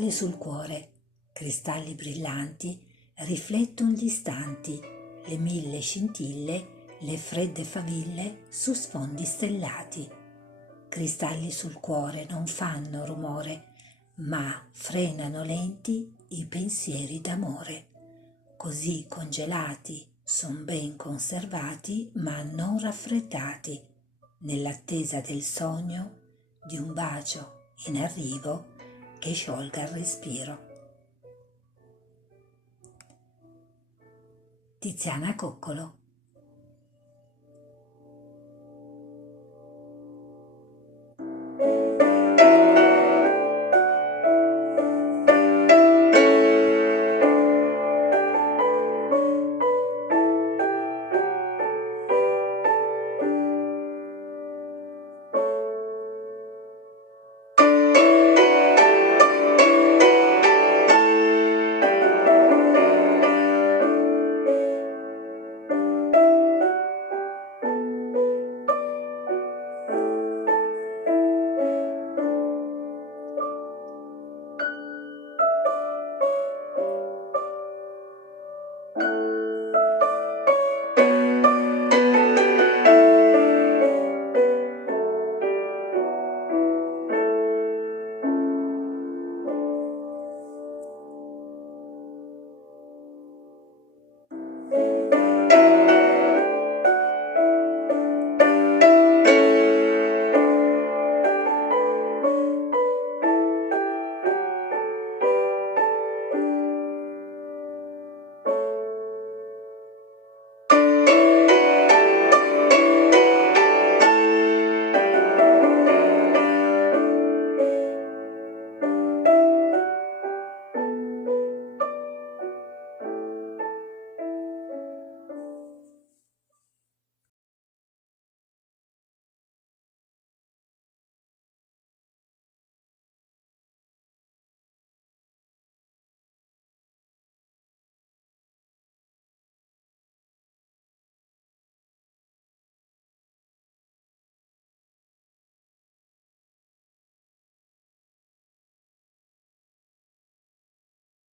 Cristalli sul cuore, cristalli brillanti, rifletton gli istanti, le 1000 scintille, le fredde faville su sfondi stellati. Cristalli sul cuore non fanno rumore, ma frenano lenti i pensieri d'amore. Così congelati son ben conservati, ma non raffreddati, nell'attesa del sogno di un bacio in arrivo che sciolga il respiro. Tiziana Coccolo.